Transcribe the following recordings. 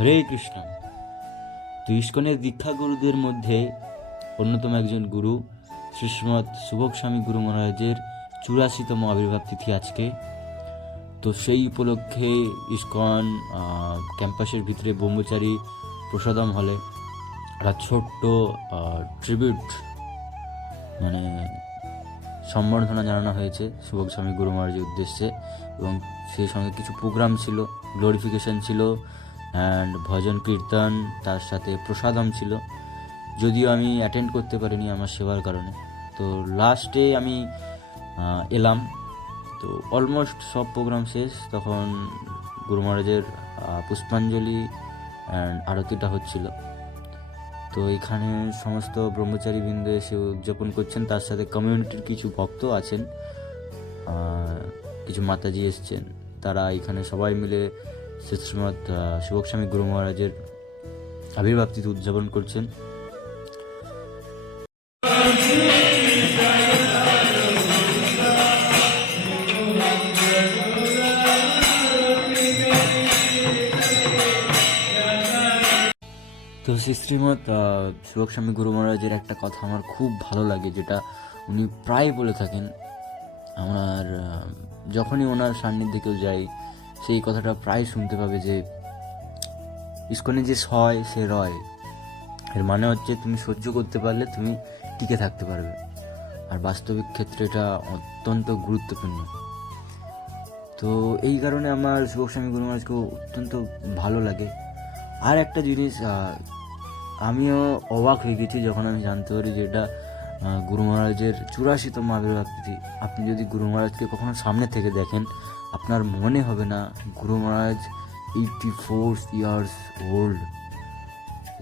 হরে কৃষ্ণ। তো ইস্কনের দীক্ষা গুরুদের মধ্যে অন্যতম একজন গুরু শ্রীশ্রীমৎ সুভোগ স্বামী গুরু মহারাজের চুরাশিতম আবির্ভাব তিথি আজকে। তো সেই উপলক্ষে ইস্কন ক্যাম্পাসের ভিতরে ব্রহ্মচারী প্রসাদম হলে একটা ছোট্ট ট্রিবিউট মানে সম্বর্ধনা জানানো হয়েছে সুভোগ স্বামী গুরু মহারাজের উদ্দেশ্যে এবং সেই সঙ্গে কিছু প্রোগ্রাম ছিল, গ্লোরিফিকেশন ছিল অ্যান্ড ভজন, কীর্তন, তার সাথে প্রসাদম ছিল। যদিও আমি অ্যাটেন্ড করতে পারিনি আমার সেবার কারণে। তো লাস্টে আমি এলাম। তো অলমোস্ট সব প্রোগ্রাম শেষ। তখন গুরু মহারাজের পুষ্পাঞ্জলি অ্যান্ড আরতিটা হচ্ছিল। তো এখানে সমস্ত ব্রহ্মচারী বৃন্দ এসে উদযাপন করছেন। তার সাথে কমিউনিটির কিছু ভক্ত আছেন। কিছু মাতাজি এসছেন। তারা এখানে সবাই মিলে শ্রী শ্রীমৎ শিবক স্বামী গুরু মহারাজের আবির্ভাব উদযাপন করছেন। তো শ্রী শ্রীমৎ শিবক স্বামী গুরু মহারাজের একটা কথা আমার খুব ভালো লাগে, যেটা উনি প্রায় বলে থাকেন। আমার যখনই ওনার সান্নিধ্যে কেউ যাই সেই কথাটা প্রায় শুনতে পাবে যে ইস্কনে যে সয়, সে রয়, এর মানে হচ্ছে তুমি সহ্য করতে পারলে তুমি টিকে থাকতে পারবে। আর বাস্তবিক ক্ষেত্রে এটা অত্যন্ত গুরুত্বপূর্ণ। তো এই কারণে আমার শিবস্বামী গুরু মহারাজকে অত্যন্ত ভালো লাগে। আর একটা জিনিস আমিও অবাক হয়ে গেছি যখন আমি জানতে পারি যে এটা গুরু মহারাজের চুরাশিতম আবির্ভাব তিথি। আপনি যদি গুরু মহারাজকে কখনো সামনে থেকে দেখেন আপনার মনে হবে না গুরু মহারাজ eighty four years old.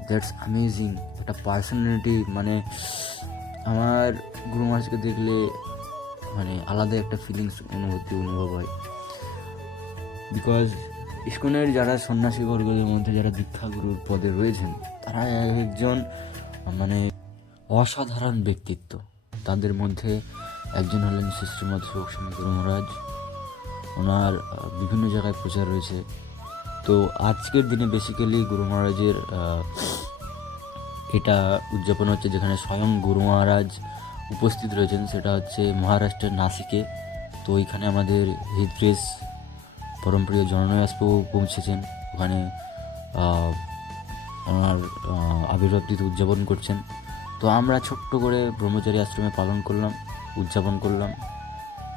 That's amazing. একটা পার্সোনালিটি মানে আমার গুরু মহারাজকে দেখলে মানে আলাদা একটা ফিলিংস অনুভূতি অনুভব হয়। বিকজ ইস্কনের যারা সন্ন্যাসী বর্গদের মধ্যে, যারা দীক্ষাগুরুর পদে রয়েছেন, তারা এক একজন মানে অসাধারণ ব্যক্তিত্ব। তাদের মধ্যে একজন হলেন শ্রী শ্রীমদ সুখস্বামী গুরু মহারাজ। ওনার বিভিন্ন জায়গায় প্রচার রয়েছে। তো আজকের দিনে বেসিক্যালি গুরু মহারাজের এটা উদযাপন হচ্ছে যেখানে স্বয়ং গুরু মহারাজ উপস্থিত রয়েছেন, সেটা হচ্ছে মহারাষ্ট্রের নাসিকে। তো ওইখানে আমাদের হৃদরেশ পরমপ্রিয় জননয়াসবাবু পৌঁছেছেন। ওখানে ওনার আবির্ভাব তিথি উদযাপন করছেন। তো আমরা ছোট্ট করে ব্রহ্মচারী আশ্রমে পালন করলাম, উদযাপন করলাম।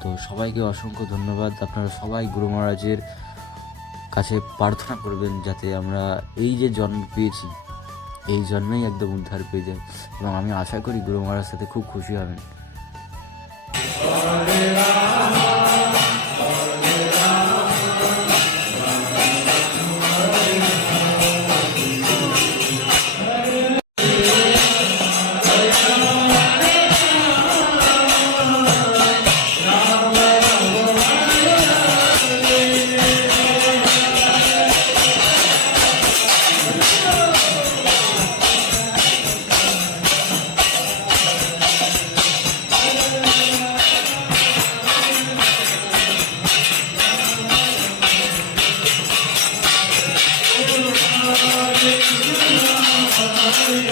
তো সবাইকে অসংখ্য ধন্যবাদ। আপনারা সবাই গুরু মহারাজের কাছে প্রার্থনা করবেন যাতে আমরা এই যে জন্ম পেয়েছি, এই জন্মেই একদম উদ্ধার পেয়ে যাই। এবং আমি আশা করি গুরু মহারাজ সাথে খুব খুশি হবেন। প্রত্যেকটা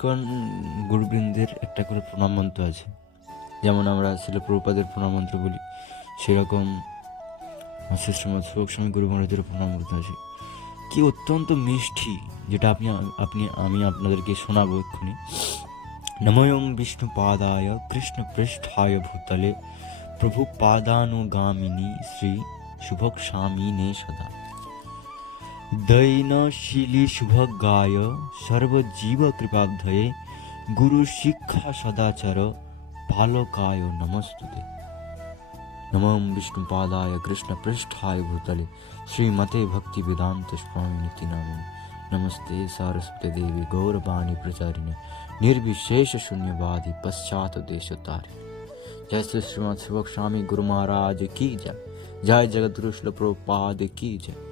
ইস্কন গুরুবৃন্দের একটা করে প্রণাম মন্ত্র আছে। যেমন আমরা ছিল প্রভুপাদের প্রণাম মন্ত্র বলি, সেরকম শ্রীশ্রীমৎ সুরক্ষমী গুরু মহারাজের প্রণাম মন্ত্র আছে। কি অত্যন্ত মিষ্টি, যেটা আপনি আপনি, আমি আপনাদেরকে শোনাবো এক্ষুনি। নময়ং বিষ্ণু পাদায় কৃষ্ণ পৃষ্ঠায় ভূতলে প্রভু পাদানুগামিনী শ্রী শুভক স্বামী নে সদা। দৈনশীলী শুভজ্ঞায় সর্বজীব কৃপাব্ধয়ে গুরু শিক্ষা সদাচার বালকায় নমস্তুতে নমঃ বিষ্ণুপাদায় কৃষ্ণপৃষ্ঠায় ভূতলে শ্রীমতে ভক্তি বেদান্ত স্বামী নীতি নাম नमस्ते सारस्वती देवी गौरवाणी प्रचारिणे निर्विशेष शून्यवादी पश्चात देश तारे जय श्री श्रीमद शिवक स्वामी गुरु महाराज की जय জয় জগৎগুরু শিল প্রপাদ কি জয়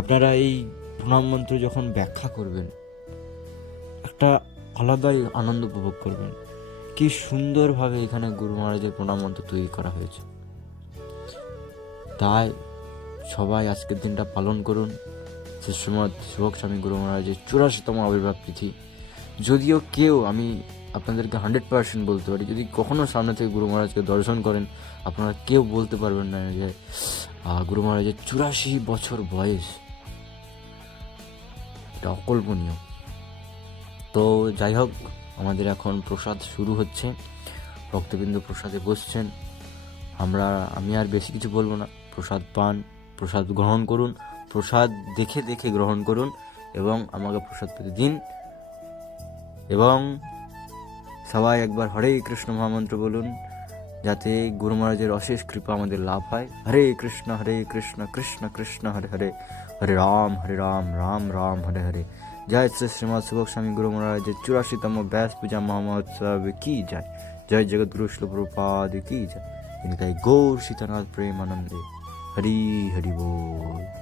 আপনারা এই প্রণাম মন্ত্র যখন ব্যাখ্যা করবেন, একটা আলাদাই আনন্দ উপভোগ করবেন। কি সুন্দরভাবে এখানে গুরু মহারাজের প্রণাম মন্ত্র তৈরি করা হয়েছে। তাই সবাই আজকের দিনটা পালন করুন। শ্রীমৎ শিবক স্বামী গুরু মহারাজের চুরাশিতম আবির্ভাব তিথি। যদিও কেউ, আমি আপনাদেরকে হান্ড্রেড পার্সেন্ট বলতে পারি, যদি কখনো সামনে থেকে গুরু মহারাজকে দর্শন করেন, আপনারা কেউ বলতে পারবেন না যে গুরু মহারাজের চুরাশি বছর বয়স। এটা অকল্পনীয়। তো যাই হোক আমাদের এখন প্রসাদ শুরু হচ্ছে। ভক্তবৃন্দ প্রসাদে বসছেন। আমরা, আমি আর বেশি কিছু বলব না। প্রসাদ পান, প্রসাদ গ্রহণ করুন, প্রসাদ দেখে দেখে গ্রহণ করুন এবং আমাকে প্রসাদ পেতে দিন। এবং সবাই একবার হরে কৃষ্ণ মহামন্ত্র বলুন, যাতে গুরু মহারাজের অশেষ কৃপা আমাদের লাভ হয়। হরে কৃষ্ণ হরে কৃষ্ণ কৃষ্ণ কৃষ্ণ, হরে হরে। হরে রাম হরে রাম রাম রাম হরে হরে জয় শ্রী শ্রীমৎ সুভক স্বামী গুরু মহারাজের চুরাশিতম ব্যাস পূজা মহোৎসব কি যায় জয় জগৎগুরু শিলপ্রপাদ কি যায় ইনকাই গৌর সীতানাথ প্রেমানন্দে হরি হরি বল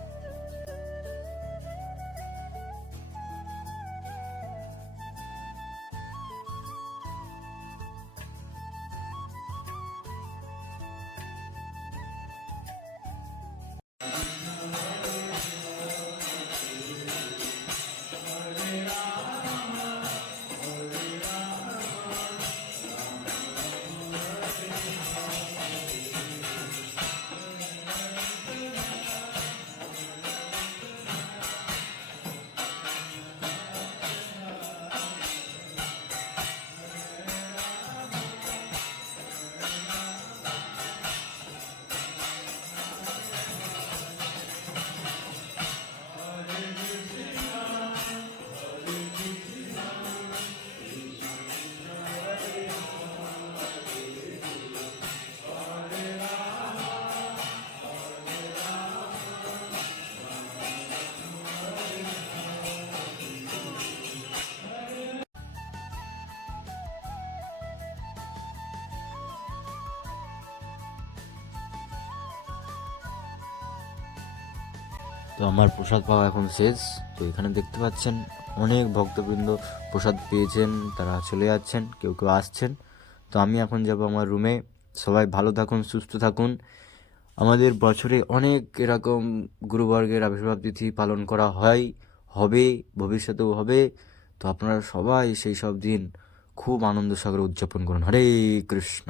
তো আমার প্রসাদ পাওয়া এখন শেষ। তো এখানে দেখতে পাচ্ছেন, অনেক ভক্তবৃন্দ প্রসাদ পেয়েছেন, তারা চলে যাচ্ছেন, কেউ কেউ আসছেন। তো আমি এখন যাব আমার রুমে সবাই ভালো থাকুন, সুস্থ থাকুন। আমাদের বছরে অনেক এরকম গুরুবর্গের আবির্ভাব তিথি পালন করা হয়, হবে, ভবিষ্যতেও হবে। তো আপনারা সবাই সেই সব দিন খুব আনন্দ সাগরে উদযাপন করুন। হরে কৃষ্ণ।